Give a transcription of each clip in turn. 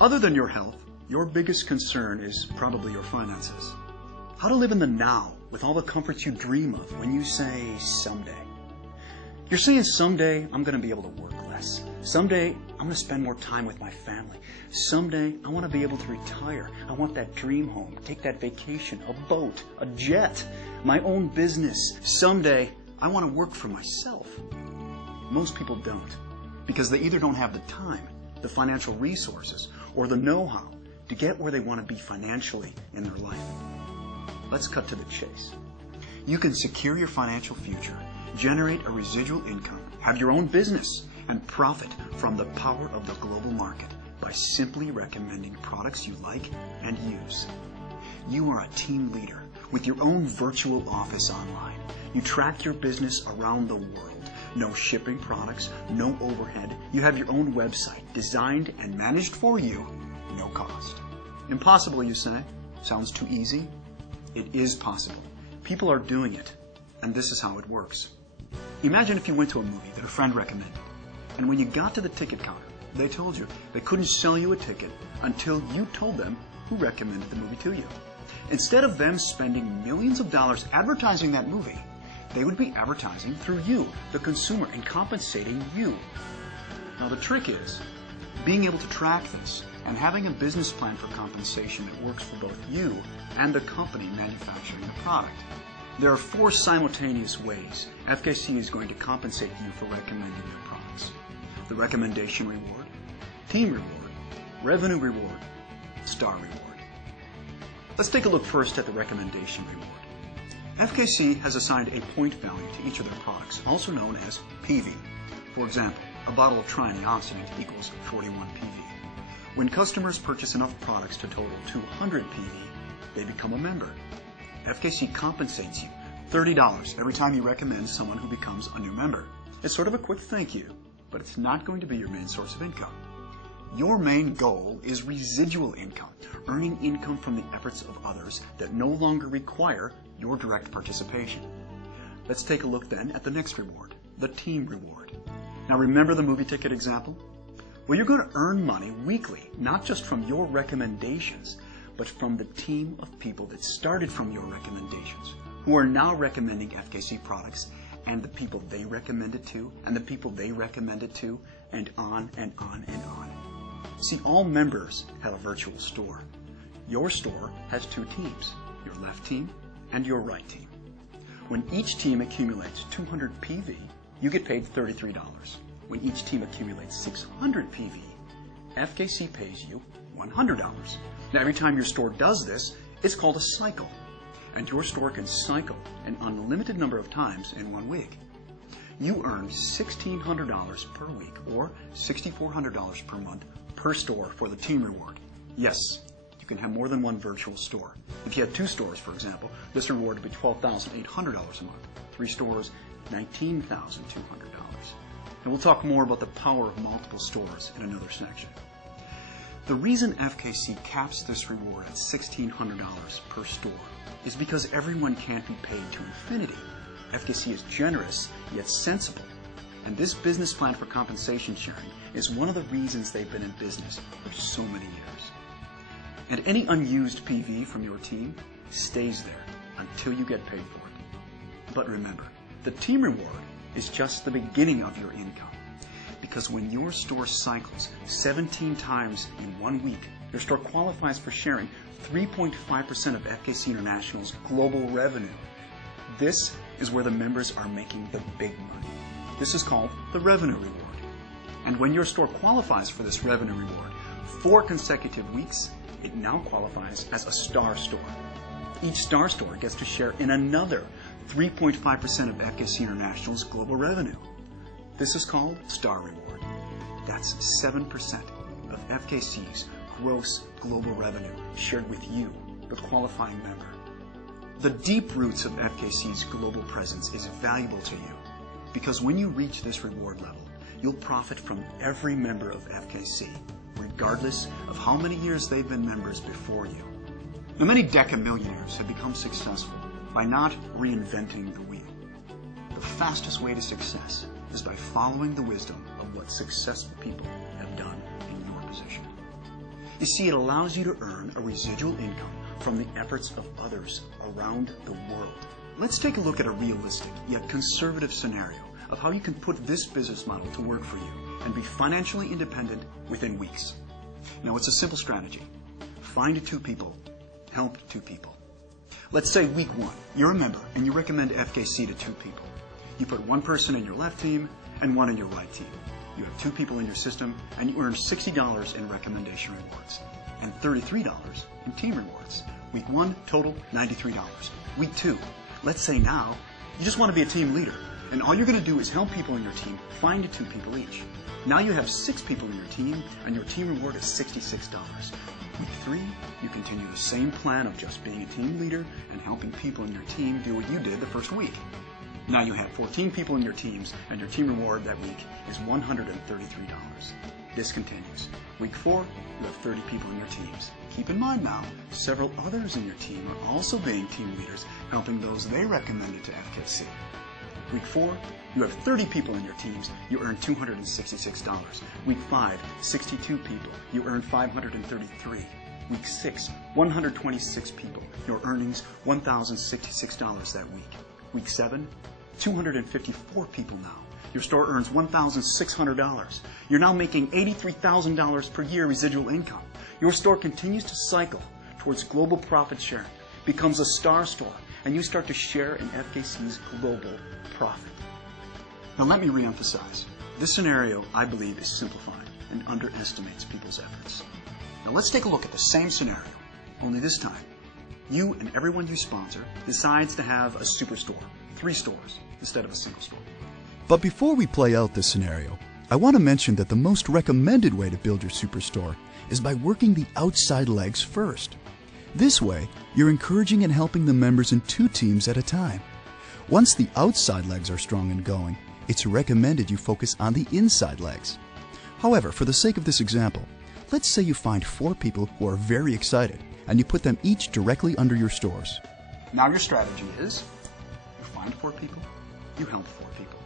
Other than your health, your biggest concern is probably your finances. How to live in the now with all the comforts you dream of when you say someday. You're saying someday I'm going to be able to work less. Someday I'm going to spend more time with my family. Someday I want to be able to retire. I want that dream home, take that vacation, a boat, a jet, my own business. Someday I want to work for myself. Most people don't, because they either don't have the time, the financial resources, or the know-how to get where they want to be financially in their life. Let's cut to the chase. You can secure your financial future, generate a residual income, have your own business, and profit from the power of the global market by simply recommending products you like and use. You are a team leader with your own virtual office online. You track your business around the world. No shipping products, no overhead. You have your own website designed and managed for you, no cost. Impossible, you say? Sounds too easy? It is possible. People are doing it, and this is how it works. Imagine if you went to a movie that a friend recommended, and when you got to the ticket counter, they told you they couldn't sell you a ticket until you told them who recommended the movie to you. Instead of them spending millions of dollars advertising that movie, they would be advertising through you, the consumer, and compensating you. Now the trick is being able to track this and having a business plan for compensation that works for both you and the company manufacturing the product. There are 4 simultaneous ways FKC is going to compensate you for recommending their products. The recommendation reward, team reward, revenue reward, star reward. Let's take a look first at the recommendation reward. FKC has assigned a point value to each of their products, also known as PV. For example, a bottle of triantioxidant equals 41 PV. When customers purchase enough products to total 200 PV, they become a member. FKC compensates you $30 every time you recommend someone who becomes a new member. It's sort of a quick thank you, but it's not going to be your main source of income. Your main goal is residual income, earning income from the efforts of others that no longer require your direct participation. Let's take a look then at the next reward, the team reward. Now remember the movie ticket example? Well, you're going to earn money weekly, not just from your recommendations, but from the team of people that started from your recommendations, who are now recommending FKC products, and the people they recommended to, and the people they recommended to, and on and on and on. See, all members have a virtual store. Your store has 2 teams, your left team and your right team. When each team accumulates 200 PV, you get paid $33. When each team accumulates 600 PV, FKC pays you $100. Now, every time your store does this, it's called a cycle, and your store can cycle an unlimited number of times in 1 week. You earn $1,600 per week or $6,400 per month per store for the team reward. Yes, you can have more than one virtual store. If you had 2 stores, for example, this reward would be $12,800 a month. 3 stores, $19,200. And we'll talk more about the power of multiple stores in another section. The reason FKC caps this reward at $1,600 per store is because everyone can't be paid to infinity. FKC is generous, yet sensible. And this business plan for compensation sharing is one of the reasons they've been in business for so many years. And any unused PV from your team stays there until you get paid for it. But remember, the team reward is just the beginning of your income. Because when your store cycles 17 times in 1 week, your store qualifies for sharing 3.5% of FKC International's global revenue. This is where the members are making the big money. This is called the revenue reward. And when your store qualifies for this revenue reward 4 consecutive weeks, it now qualifies as a star store. Each star store gets to share in another 3.5% of FKC International's global revenue. This is called star reward. That's 7% of FKC's gross global revenue shared with you, the qualifying member. The deep roots of FKC's global presence is valuable to you because when you reach this reward level, you'll profit from every member of FKC, regardless of how many years they've been members before you. Now, many decamillionaires have become successful by not reinventing the wheel. The fastest way to success is by following the wisdom of what successful people have done in your position. You see, it allows you to earn a residual income from the efforts of others around the world. Let's take a look at a realistic yet conservative scenario of how you can put this business model to work for you and be financially independent within weeks. Now, it's a simple strategy. Find 2 people, help 2 people. Let's say week 1, you're a member and you recommend FKC to 2 people. You put 1 person in your left team and 1 in your right team. You have 2 people in your system and you earn $60 in recommendation rewards and $33 in team rewards. Week 1, total $93. Week 2, let's say now you just want to be a team leader and all you're going to do is help people in your team find 2 people each. Now you have 6 people in your team and your team reward is $66. Week 3, you continue the same plan of just being a team leader and helping people in your team do what you did the first week. Now you have 14 people in your teams and your team reward that week is $133. This continues. Week 4, you have 30 people in your teams. Keep in mind now, several others in your team are also being team leaders, helping those they recommended to FKC. Week 4, you have 30 people in your teams. You earn $266. Week 5, 62 people. You earn $533. Week 6, 126 people. Your earnings, $1,066 that week. Week 7, 254 people now. Your store earns $1,600. You're now making $83,000 per year residual income. Your store continues to cycle towards global profit sharing, becomes a star store, and you start to share in FKC's global profit. Now let me reemphasize. This scenario, I believe, is simplified and underestimates people's efforts. Now let's take a look at the same scenario, only this time, you and everyone you sponsor decides to have a superstore, 3 stores, instead of a single store. But before we play out this scenario, I want to mention that the most recommended way to build your superstore is by working the outside legs first. This way, you're encouraging and helping the members in 2 teams at a time. Once the outside legs are strong and going, it's recommended you focus on the inside legs. However, for the sake of this example, let's say you find 4 people who are very excited and you put them each directly under your stores. Now your strategy is, you find 4 people, you help 4 people.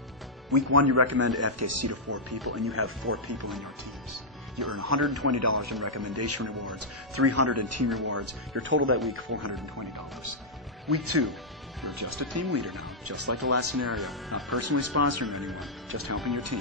Week 1, you recommend FKC to 4 people and you have 4 people in your teams. You earn $120 in recommendation rewards, $300 in team rewards, your total that week, $420. Week 2, you're just a team leader now, just like the last scenario, not personally sponsoring anyone, just helping your team.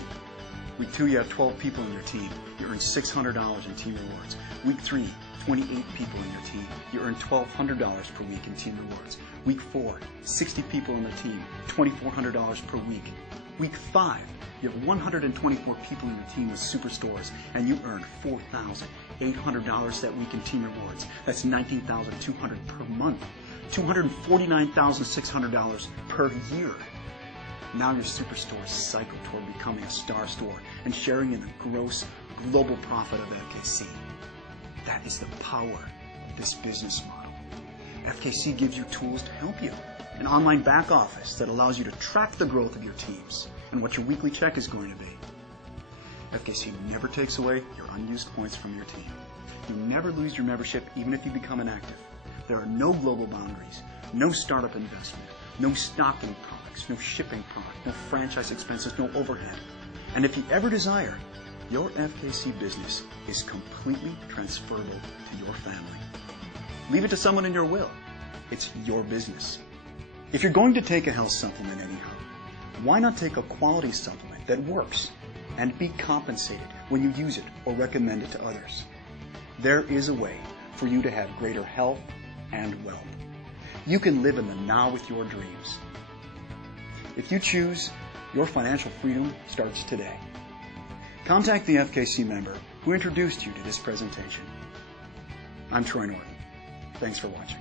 Week 2, you have 12 people in your team. You earn $600 in team rewards. Week 3, 28 people in your team. You earn $1,200 per week in team rewards. Week 4, 60 people in the team, $2,400 per week. Week 5, you have 124 people in your team with superstores, and you earn $4,800 that week in team rewards. That's $19,200 per month, $249,600 per year. Now your superstores cycle toward becoming a star store and sharing in the gross global profit of FKC. That is the power of this business model. FKC gives you tools to help you. An online back office that allows you to track the growth of your teams and what your weekly check is going to be. FKC never takes away your unused points from your team. You never lose your membership even if you become inactive. There are no global boundaries, no startup investment, no stocking products, no shipping product, no franchise expenses, no overhead. And if you ever desire, your FKC business is completely transferable to your family. Leave it to someone in your will. It's your business. If you're going to take a health supplement anyhow, why not take a quality supplement that works and be compensated when you use it or recommend it to others? There is a way for you to have greater health and wealth. You can live in the now with your dreams. If you choose, your financial freedom starts today. Contact the FKC member who introduced you to this presentation. I'm Troy Norton. Thanks for watching.